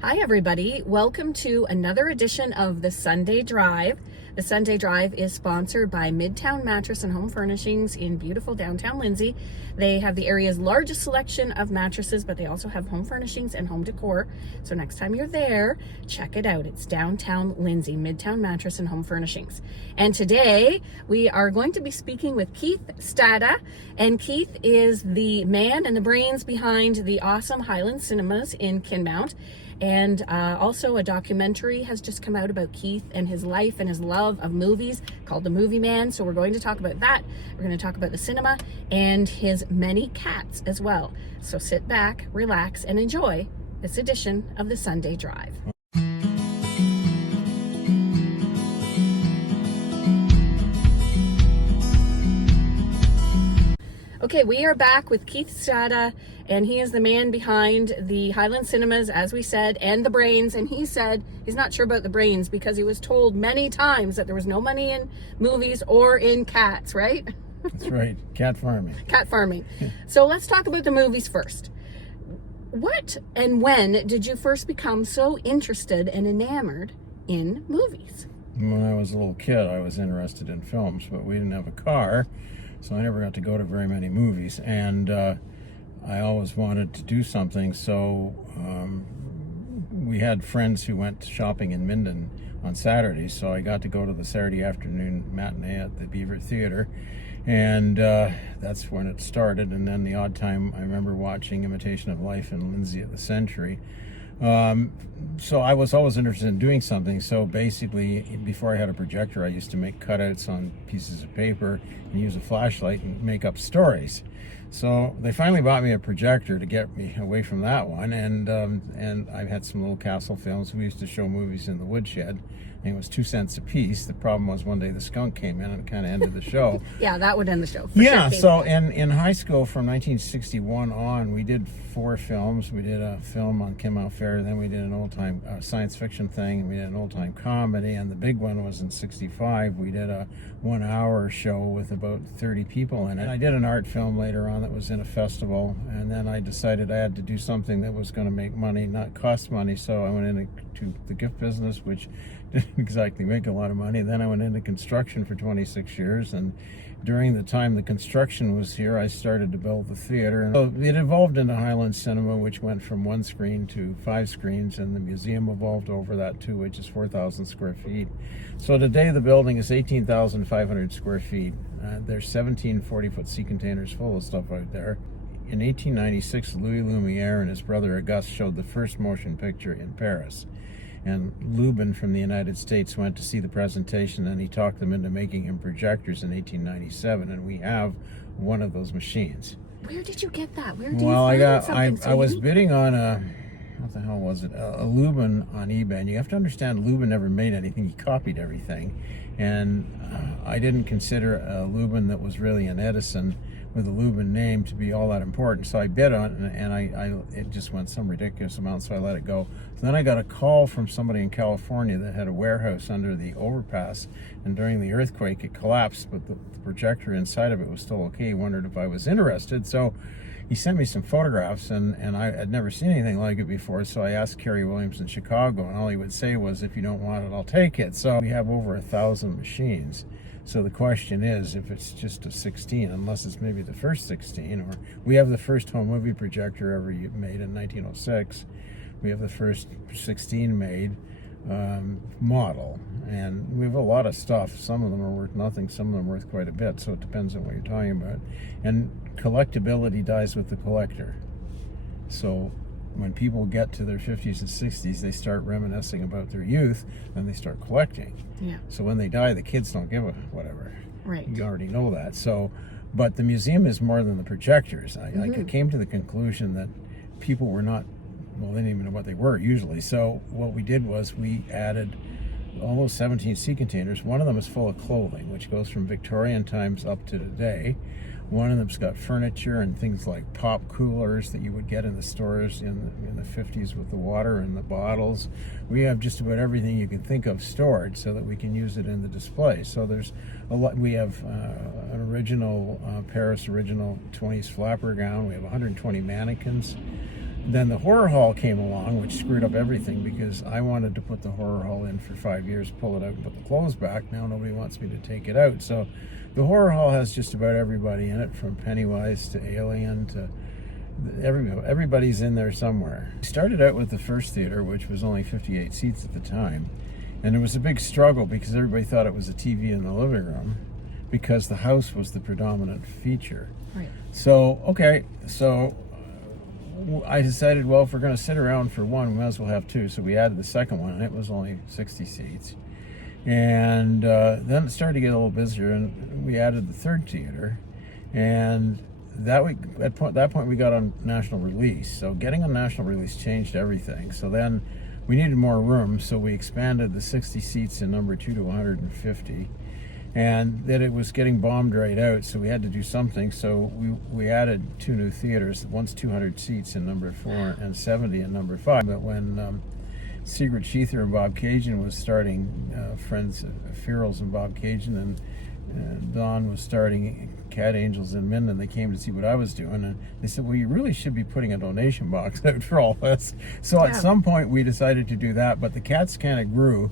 Hi everybody, welcome to another edition of the Sunday Drive. The Sunday Drive is sponsored by Midtown Mattress and Home Furnishings in beautiful downtown Lindsay. They have the area's largest selection of mattresses, but they also have home furnishings and home decor. So next time you're there, check it out. It's downtown Lindsay, Midtown Mattress and Home Furnishings. And today we are going to be speaking with Keith Stata, and Keith is the man and the brains behind the awesome Highlands Cinemas in Kinmount. And also a documentary has just come out about Keith and his life and his love of movies called The Movie Man. So we're going to talk about that. We're going to talk about the cinema and his many cats as well. So sit back, relax, and enjoy this edition of the Sunday Drive. Okay, we are back with Keith Stata, and he is the man behind the Highlands Cinemas, as we said, and the brains. And he said he's not sure about the brains because he was told many times that there was no money in movies or in cats, right? That's right. Cat farming. Cat farming. So let's talk about the movies first. What and when did you first become so interested and enamored in movies? When I was a little kid, I was interested in films, but we didn't have a car, so I never got to go to very many movies. And I always wanted to do something, so we had friends who went shopping in Minden on Saturdays, so I got to go to the Saturday afternoon matinee at the Beaver Theater, and that's when it started. And then the odd time I remember watching Imitation of Life in Lindsay at the Century. So I was always interested in doing something. So basically, before I had a projector, I used to make cutouts on pieces of paper and use a flashlight and make up stories. So they finally bought me a projector to get me away from that one, and I had some little castle films. We used to show movies in the woodshed, and it was 2 cents a piece. The problem was one day the skunk came in and it kind of ended the show. Yeah, that would end the show. Yeah, sure. So in high school from 1961 on, we did 4 films. We did a film on Kinmount Fair, then we did an old-time science fiction thing, and we did an old-time comedy, and the big one was in 65. We did a 1-hour show with about 30 people in it. I did an art film later on that was in a festival, and then I decided I had to do something that was going to make money, not cost money, so I went into the gift business, which didn't exactly make a lot of money. Then I went into construction for 26 years, and during the time the construction was here, I started to build the theater. And so it evolved into Highlands Cinema, which went from 1 screen to 5 screens, and the museum evolved over that too, which is 4,000 square feet. So today the building is 18,500 square feet. There's 17 40-foot sea containers full of stuff out there. In 1896, Louis Lumiere and his brother Auguste showed the first motion picture in Paris. And Lubin from the United States went to see the presentation, and he talked them into making him projectors in 1897, and we have one of those machines. Where did you get that? Where did you find something so I was unique? bidding on what the hell was it? A Lubin on eBay. And you have to understand, Lubin never made anything. He copied everything. And I didn't consider a Lubin that was really an Edison with a Lubin name to be all that important. So I bid on it, and it just went some ridiculous amount, so I let it go. So then I got a call from somebody in California that had a warehouse under the overpass, and during the earthquake it collapsed, but the projector inside of it was still okay. He wondered if I was interested, so he sent me some photographs, and I had never seen anything like it before, so I asked Kerry Williams in Chicago, and all he would say was, if you don't want it, I'll take it. So we have over 1,000 machines. So the question is, if it's just a 16, unless it's maybe the first 16, or we have the first home movie projector ever made in 1906. We have the first 16 made model, and we have a lot of stuff. Some of them are worth nothing, some of them are worth quite a bit, so it depends on what you're talking about. And collectability dies with the collector. So when people get to their 50s and 60s, they start reminiscing about their youth, and they start collecting. Yeah. So when they die, the kids don't give a whatever. Right. You already know that. So, but the museum is more than the projectors. I came to the conclusion that people were not, well, they didn't even know what they were usually. So what we did was we added all those 17 sea containers. One of them is full of clothing, which goes from Victorian times up to today. One of them's got furniture and things like pop coolers that you would get in the stores in the 50s with the water and the bottles. We have just about everything you can think of stored so that we can use it in the display. So there's a lot. We have an original Paris original 20s flapper gown. We have 120 mannequins. Then the horror hall came along, which screwed up everything because I wanted to put the horror hall in for 5 years, pull it out and put the clothes back. Now nobody wants me to take it out. So the horror hall has just about everybody in it, from Pennywise to Alien to everybody's in there somewhere. We started out with the first theater, which was only 58 seats at the time. And it was a big struggle because everybody thought it was a TV in the living room because the house was the predominant feature. Right. So, okay, so I decided, well, if we're going to sit around for one, we might as well have two. So we added the second one, and it was only 60 seats. And then it started to get a little busier, and we added the third theater. And at that point, we got on national release. So getting on national release changed everything. So then we needed more room, so we expanded the 60 seats in number 2 to 150. And then it was getting bombed right out, so we had to do something. So we added 2 new theaters. One's 200 seats in number 4 and 70 in number 5. But when Sigrid Schiether and Bob Cajun was starting Friends Fearles and Bob Cajun, and Don was starting Cat Angels in Minden, they came to see what I was doing, and they said, well, you really should be putting a donation box out for all this. So at some point we decided to do that, but the cats kind of grew.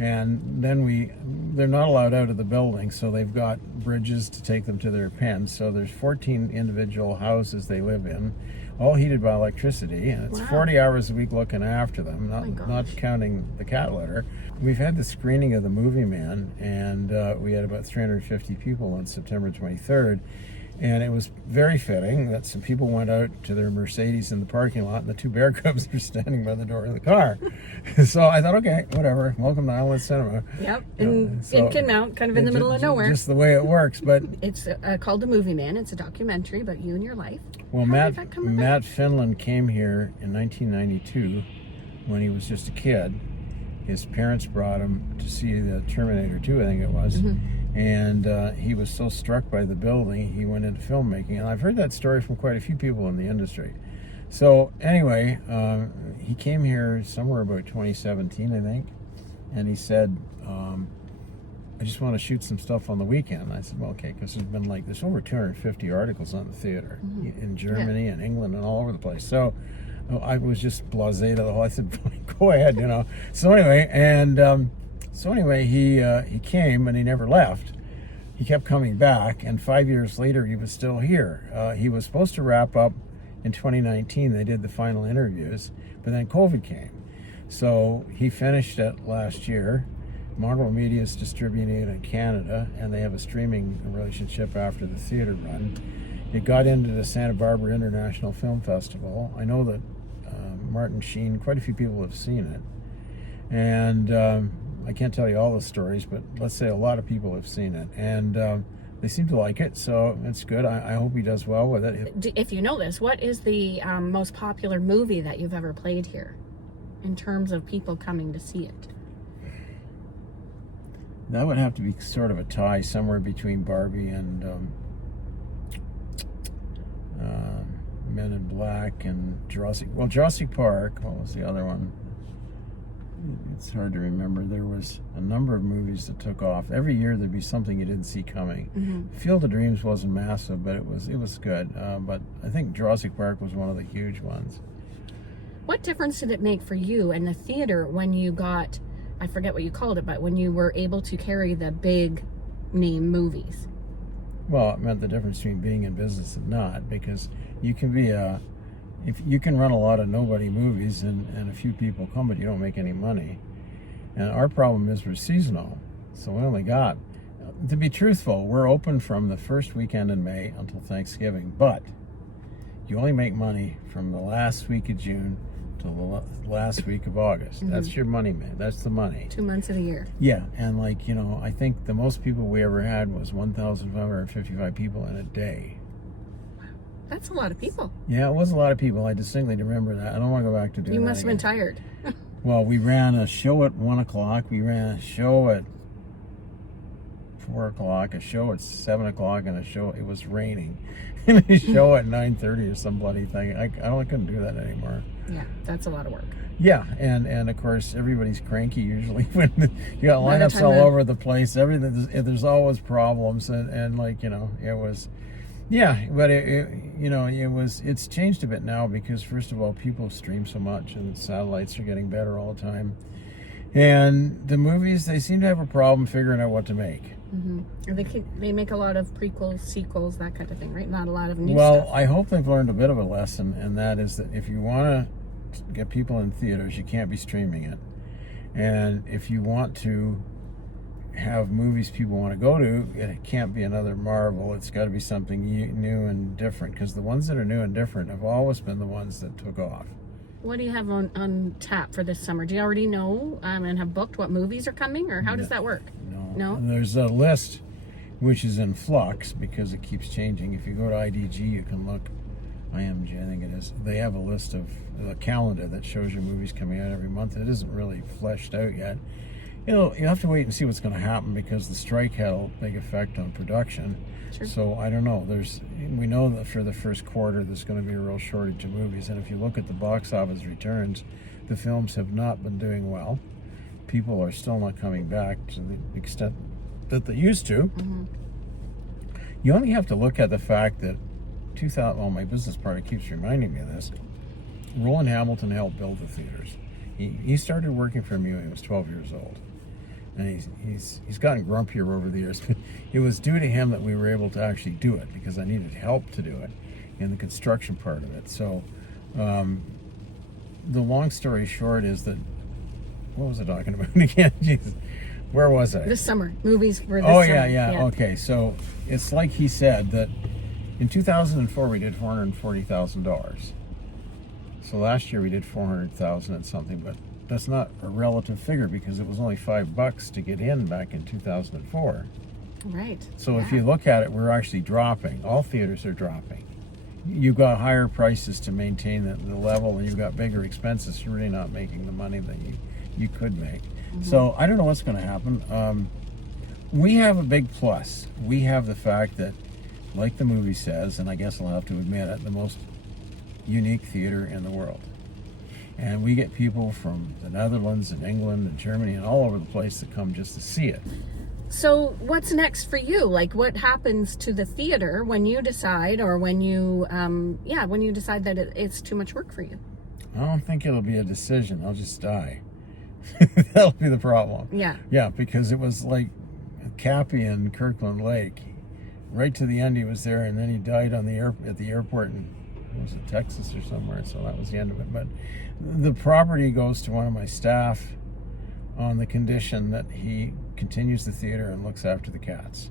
And then they're not allowed out of the building, so they've got bridges to take them to their pens. So there's 14 individual houses they live in, all heated by electricity, and it's 40 hours a week looking after them, not counting the cat litter. We've had the screening of The Movie Man, and we had about 350 people on September 23rd. And it was very fitting that some people went out to their Mercedes in the parking lot, and the 2 bear cubs were standing by the door of the car. So I thought, okay, whatever. Welcome to Highlands Cinema. Yep, in Kinmount, kind of in the middle of nowhere. Just the way it works. But it's called The Movie Man. It's a documentary about you and your life. Well, Matt Finland came here in 1992 when he was just a kid. His parents brought him to see the Terminator 2, I think it was. Mm-hmm. And he was so struck by the building, he went into filmmaking. And I've heard that story from quite a few people in the industry. So anyway, he came here somewhere about 2017, I think. And he said, I just want to shoot some stuff on the weekend. And I said, well, okay, because there's over 250 articles on the theater in Germany and England and all over the place. So I was just blasé to the whole. I said, go ahead, you know. So anyway, he came and he never left. He kept coming back, and 5 years later, he was still here. He was supposed to wrap up in 2019. They did the final interviews, but then COVID came. So he finished it last year. Mongrel Media is distributing it in Canada, and they have a streaming relationship after the theater run. It got into the Santa Barbara International Film Festival. I know that Martin Sheen, quite a few people have seen it. And I can't tell you all the stories, but let's say a lot of people have seen it. And they seem to like it, so it's good. I hope he does well with it. If you know this, what is the most popular movie that you've ever played here in terms of people coming to see it? That would have to be sort of a tie somewhere between Barbie and Men in Black and Jurassic Park. What was the other one? It's hard to remember. There was a number of movies that took off. Every year there'd be something you didn't see coming. Mm-hmm. Field of Dreams wasn't massive, but it was good. But I think Jurassic Park was one of the huge ones. What difference did it make for you and the theater when you got, I forget what you called it, but when you were able to carry the big name movies? Well, it meant the difference between being in business and not, because you can be if you can run a lot of nobody movies and a few people come, but you don't make any money. And our problem is we're seasonal, so we only got, to be truthful, we're open from the first weekend in May until Thanksgiving, but you only make money from the last week of June till the last week of August. Mm-hmm. That's your money, man. That's the money. 2 months of the year. Yeah, and I think the most people we ever had was 1,555 people in a day. Wow, that's a lot of people. Yeah, it was a lot of people. I distinctly remember that. I don't want to go back to doing that. You must have been tired. Well, we ran a show at 1 o'clock. We ran a show at 4 o'clock, a show at 7 o'clock, and it was raining. And a show at 9:30 or some bloody thing. I couldn't do that anymore. Yeah, that's a lot of work. Yeah, and of course everybody's cranky usually when you got lineups all over the place. Everything, there's always problems, and it was Yeah, but it's changed a bit now because first of all, people stream so much and satellites are getting better all the time. And the movies, they seem to have a problem figuring out what to make. They make a lot of prequels, sequels, that kind of thing, right? Not a lot of new Well, stuff. I hope they've learned a bit of a lesson, and that is that if you want to get people in theaters, you can't be streaming it. And if you want to have movies people want to go to, it can't be another Marvel. It's got to be something new and different, because the ones that are new and different have always been the ones that took off. What do you have on tap for this summer? Do you already know and have booked what movies are coming, or how does that work? No? And there's a list which is in flux because it keeps changing. If you go to IDG, you can look, IMG, I think it is. They have a list of a calendar that shows you movies coming out every month. It isn't really fleshed out yet. You have to wait and see what's going to happen because the strike had a big effect on production. Sure. So I don't know. We know that for the first quarter there's going to be a real shortage of movies, and if you look at the box office returns, the films have not been doing well. People are still not coming back to the extent that they used to. You only have to look at the fact that my business partner keeps reminding me of this. Roland Hamilton helped build the theaters. He started working for me when he was 12 years old. And he's gotten grumpier over the years. It was due to him that we were able to actually do it, because I needed help to do it in the construction part of it. So the long story short is that, what was I talking about again? Jesus, where was I? This summer, movies for this Oh, summer. yeah. Okay, so it's like he said that in 2004 we did $440,000. So last year we did 400,000 and something, but that's not a relative figure because it was only $5 to get in back in 2004. Right. So if you look at it, we're actually dropping. All theaters are dropping. You've got higher prices to maintain the level, and you've got bigger expenses. You're really not making the money that you could make. So I don't know what's going to happen. We have a big plus. We have the fact that, like the movie says, and I guess I'll have to admit it, the most unique theater in the world. And we get people from the Netherlands and England and Germany and all over the place that come just to see it. So what's next for you? Like, what happens to the theater when you decide, or when you decide that it's too much work for you? I don't think it'll be a decision. I'll just die. That'll be the problem. Yeah, because it was like Cappy and Kirkland Lake. Right to the end he was there, and then he died at the airport in, was it Texas or somewhere, so that was the end of it. But the property goes to one of my staff on the condition that he continues the theater and looks after the cats.